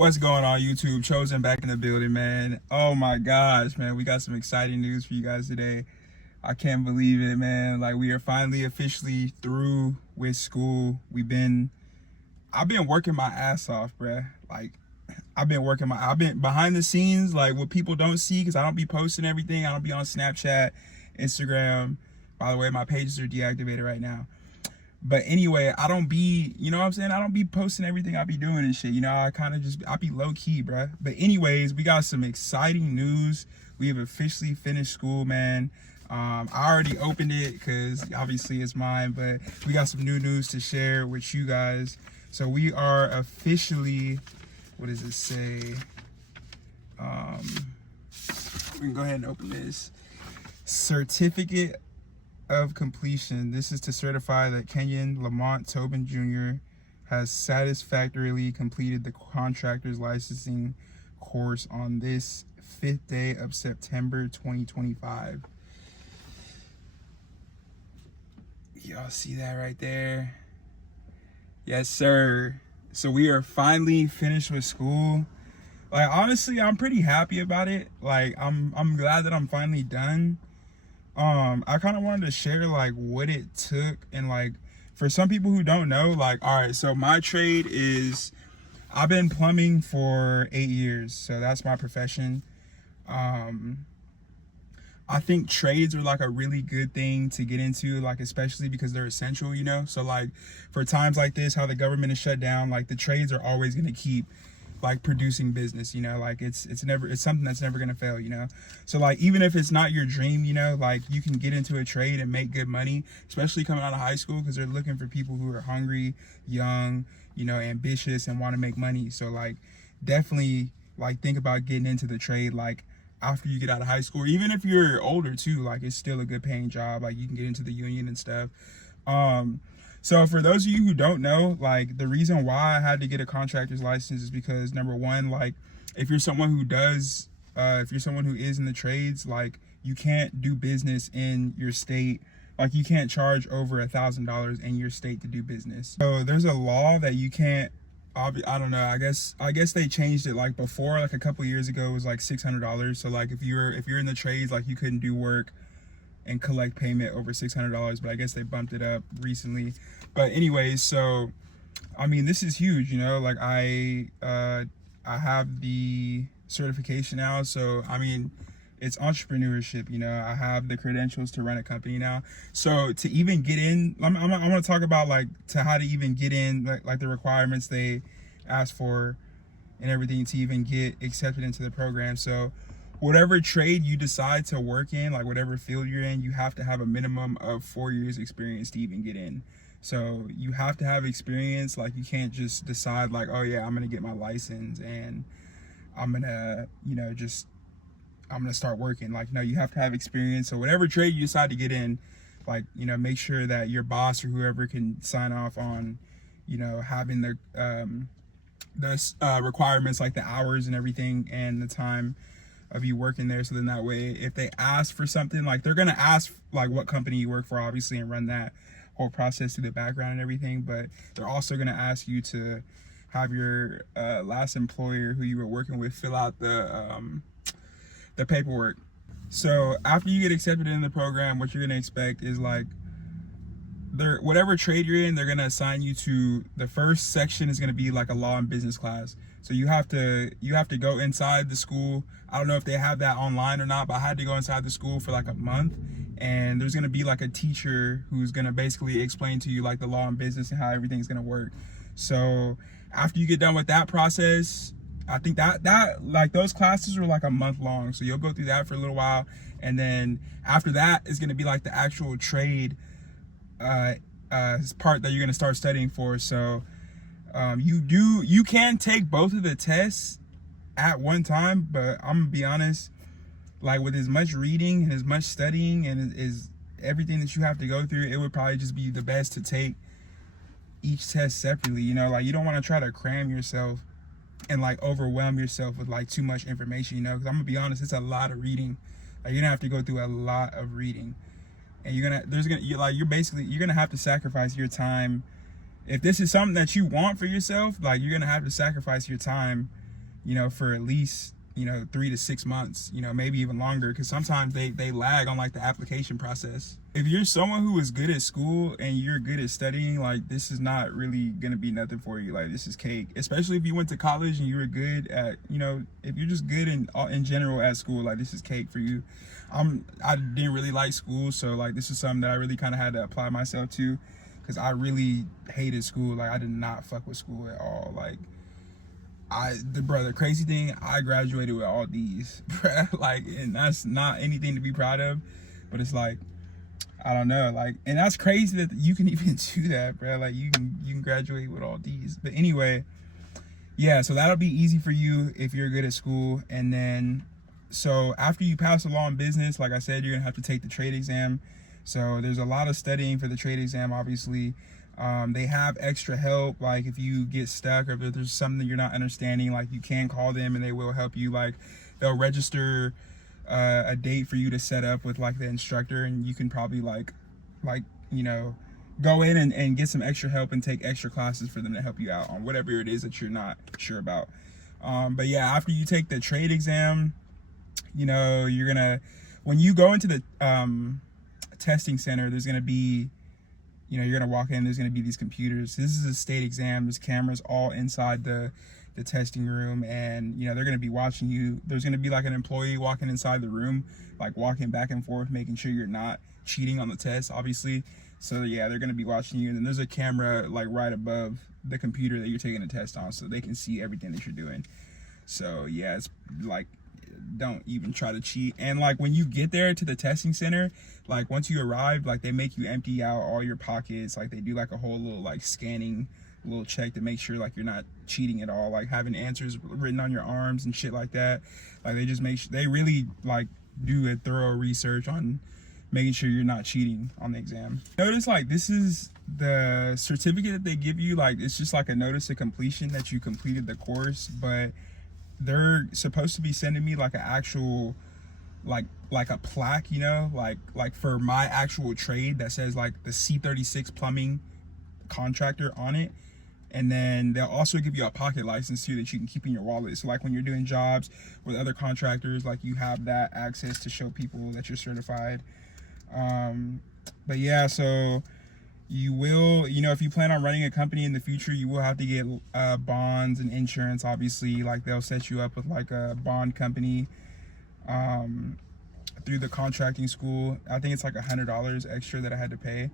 What's going on, YouTube? Chosen back in the building, man. Oh my gosh, man. We got some exciting news for you guys today. I can't believe it, man. Like, we are finally officially through with school. I've been working my ass off, bruh. Like, I've been behind the scenes, like what people don't see, because I don't be posting everything. I don't be on Snapchat, Instagram. By the way, my pages are deactivated right now. But anyway, I don't be, you know what I'm saying? I don't be posting everything I be doing and shit. You know, I be low key, bruh. But anyways, we got some exciting news. We have officially finished school, man. I already opened it because obviously it's mine, but we got some new news to share with you guys. So we are officially, what does it say? We can go ahead and open this. Certificate of completion. This is to certify that Kenyon Lamont Tobin Jr. has satisfactorily completed the contractor's licensing course on this 5th day of September 2025. Y'all see that right there? Yes, sir. So we are finally finished with school. Like, honestly, I'm pretty happy about it. Like, I'm glad that I'm finally done. I kind of wanted to share like what it took, and like for some people who don't know, like, all right, so my trade is, I've been plumbing for 8 years, so that's my profession. I think trades are like a really good thing to get into, like especially because they're essential, you know. So like for times like this, how the government is shut down, like the trades are always going to keep like producing business, you know. Like it's something that's never gonna fail, you know. So like even if it's not your dream, you know, like you can get into a trade and make good money, especially coming out of high school, because they're looking for people who are hungry, young, you know, ambitious, and want to make money. So like definitely like think about getting into the trade like after you get out of high school, or even if you're older too. Like it's still a good paying job. Like you can get into the union and stuff. So for those of you who don't know, like the reason why I had to get a contractor's license is because, number one, like if you're someone who is in the trades, like you can't do business in your state. Like you can't charge over $1,000 in your state to do business. So there's a law that you can't, I don't know, I guess they changed it. Like before, like a couple years ago, it was like $600. So like if you're in the trades, like you couldn't do work and collect payment over $600, but I guess they bumped it up recently. But anyways, so I mean, this is huge, you know. Like I have the certification now, so I mean, it's entrepreneurship, you know. I have the credentials to run a company now. So to even get in, I'm gonna talk about like to how to even get in, like the requirements they ask for and everything to even get accepted into the program. So whatever trade you decide to work in, like whatever field you're in, you have to have a minimum of 4 years experience to even get in. So you have to have experience. Like you can't just decide like, oh yeah, I'm gonna get my license and I'm gonna, you know, I'm gonna start working. Like, no, you have to have experience. So whatever trade you decide to get in, like, you know, make sure that your boss or whoever can sign off on, you know, having the requirements, like the hours and everything and the time of you working there. So then that way, if they ask for something, like they're gonna ask like what company you work for, obviously, and run that whole process through the background and everything. But they're also gonna ask you to have your last employer who you were working with fill out the paperwork. So after you get accepted in the program, what you're gonna expect is like whatever trade you're in, they're gonna assign you to, the first section is gonna be like a law and business class. So you have to go inside the school. I don't know if they have that online or not, but I had to go inside the school for like a month, and there's gonna be like a teacher who's gonna basically explain to you like the law and business and how everything's gonna work. So after you get done with that process, I think that like those classes were like a month long. So you'll go through that for a little while, and then after that is gonna be like the actual trade part that you're gonna start studying for. So you can take both of the tests at one time, but I'm gonna be honest, like with as much reading and as much studying and is everything that you have to go through, it would probably just be the best to take each test separately, you know. Like you don't want to try to cram yourself and like overwhelm yourself with like too much information, you know, because I'm gonna be honest, it's a lot of reading. Like you're gonna have to go through a lot of reading, and you're gonna have to sacrifice your time. If this is something that you want for yourself, like you're gonna have to sacrifice your time for at least 3 to 6 months, maybe even longer, because sometimes they lag on like the application process. If you're someone who is good at school and you're good at studying, like this is not really gonna be nothing for you. Like this is cake, especially if you went to college and you were good at, if you're just good in general at school, like this is cake for you. I didn't really like school, so like this is something that I really kind of had to apply myself to, because I really hated school. Like I did not fuck with school at all. Like the crazy thing, I graduated with all D's, bruh. Like, and that's not anything to be proud of, but it's like, I don't know, like, and that's crazy that you can even do that, bruh. Like, you can graduate with all D's. But anyway, yeah, so that'll be easy for you if you're good at school. And then, so after you pass the law in business, like I said, you're gonna have to take the trade exam. So there's a lot of studying for the trade exam, obviously. They have extra help, like if you get stuck or if there's something you're not understanding, like you can call them and they will help you. Like they'll register a date for you to set up with like the instructor, and you can probably like go in and get some extra help and take extra classes for them to help you out on whatever it is that you're not sure about. But yeah, after you take the trade exam, you're gonna, when you go into the testing center, there's gonna be, you're gonna walk in, there's gonna be these computers. This is a state exam. There's cameras all inside the testing room, and they're gonna be watching you. There's gonna be like an employee walking inside the room, like walking back and forth, making sure you're not cheating on the test, obviously. So yeah, they're gonna be watching you, and then there's a camera like right above the computer that you're taking a test on, so they can see everything that you're doing. So yeah, it's like, don't even try to cheat. And like when you get there to the testing center, like once you arrive, like they make you empty out all your pockets. Like they do like a whole little like scanning little check to make sure like you're not cheating at all, like having answers written on your arms and shit like that. Like they just make sure, they really like do a thorough research on making sure you're not cheating on the exam. Notice like this is the certificate that they give you. Like it's just like a notice of completion that you completed the course, but they're supposed to be sending me like an actual like a plaque, like for my actual trade that says like the C36 plumbing contractor on it. And then they'll also give you a pocket license too that you can keep in your wallet. So like when you're doing jobs with other contractors, like you have that access to show people that you're certified. But yeah, so you will, if you plan on running a company in the future, you will have to get bonds and insurance, obviously. Like they'll set you up with like a bond company through the contracting school. I think it's like $100 extra that I had to pay.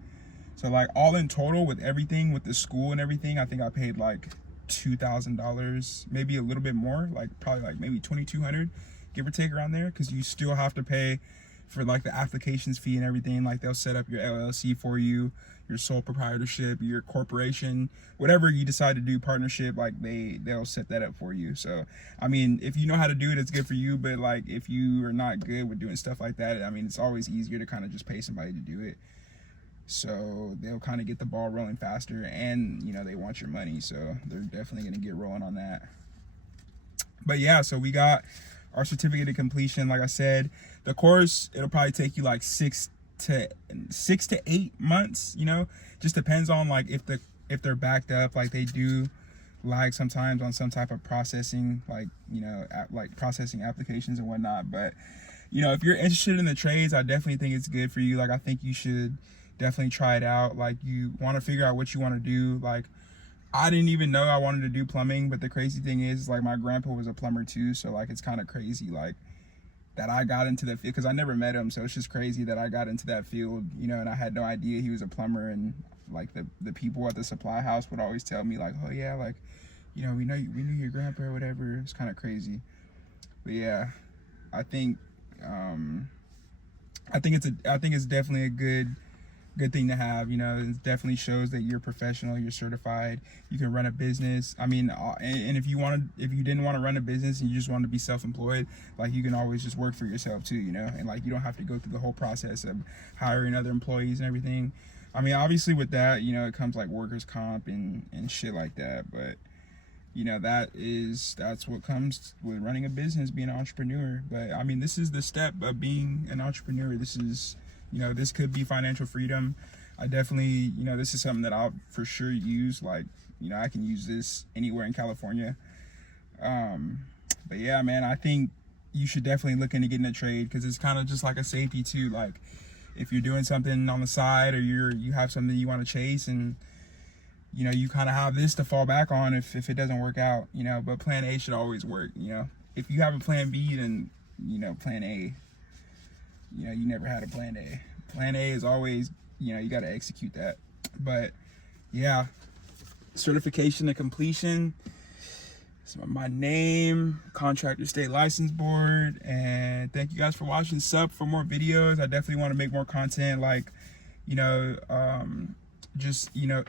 So like all in total with everything, with the school and everything, I think I paid like $2,000, maybe a little bit more, like probably like maybe $2,200, give or take around there, because you still have to pay for like the applications fee and everything. Like they'll set up your LLC for you, your sole proprietorship, your corporation, whatever you decide to do, partnership, like they'll set that up for you. So I mean, if you know how to do it, it's good for you. But like if you are not good with doing stuff like that, I mean, it's always easier to kind of just pay somebody to do it. So they'll kind of get the ball rolling faster, and they want your money, so they're definitely going to get rolling on that. But yeah, so we got our certificate of completion. Like I said, the course, it'll probably take you like 6 to 8 months. Just depends on like if they're backed up. Like they do lag sometimes on some type of processing, like like processing applications and whatnot. But if you're interested in the trades, I definitely think it's good for you. Like I think you should definitely try it out. Like you want to figure out what you want to do. Like I didn't even know I wanted to do plumbing, but the crazy thing is like my grandpa was a plumber too, so like it's kind of crazy like that I got into that field, because I never met him, so it's just crazy that I got into that field, and I had no idea he was a plumber. And like the people at the supply house would always tell me like, oh yeah, like we knew your grandpa or whatever. It's kind of crazy. But yeah, I think it's definitely a good thing to have. It definitely shows that you're professional, you're certified, you can run a business. I mean, and if you didn't want to run a business and you just want to be self-employed, like you can always just work for yourself too, and like you don't have to go through the whole process of hiring other employees and everything. I mean, obviously with that, it comes like workers' comp and shit like that, but that's what comes with running a business, being an entrepreneur. But I mean, this is the step of being an entrepreneur. This is, this could be financial freedom. I definitely, this is something that I'll for sure use. Like, I can use this anywhere in California. But yeah, man, I think you should definitely look into getting a trade, because it's kind of just like a safety too. Like if you're doing something on the side, or you have something you want to chase, and you know, you kind of have this to fall back on if it doesn't work out, you know. But plan A should always work, you know. If you have a plan B, then, you know, plan A, you know, you never had a plan A. Plan A is always, you know, you got to execute that. But yeah, certification to completion. So my name, Contractor State License Board, and thank you guys for watching. Sub for more videos. I definitely want to make more content, like, you know, just, you know,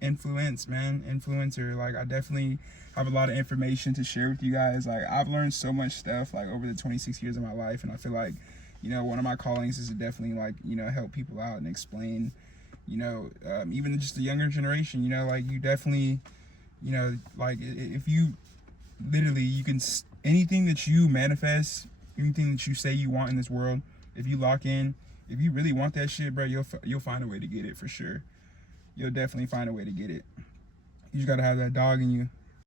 influencer. Like, I definitely have a lot of information to share with you guys. Like, I've learned so much stuff, like, over the 26 years of my life, and I feel like, you know, one of my callings is to definitely, like, you know, help people out and explain, you know, even just the younger generation, you know, like, you definitely, you know, like, if you literally, you can, anything that you manifest, anything that you say you want in this world, if you lock in, if you really want that shit, bro, you'll find a way to get it, for sure. You'll definitely find a way to get it. You just gotta have that dog in you.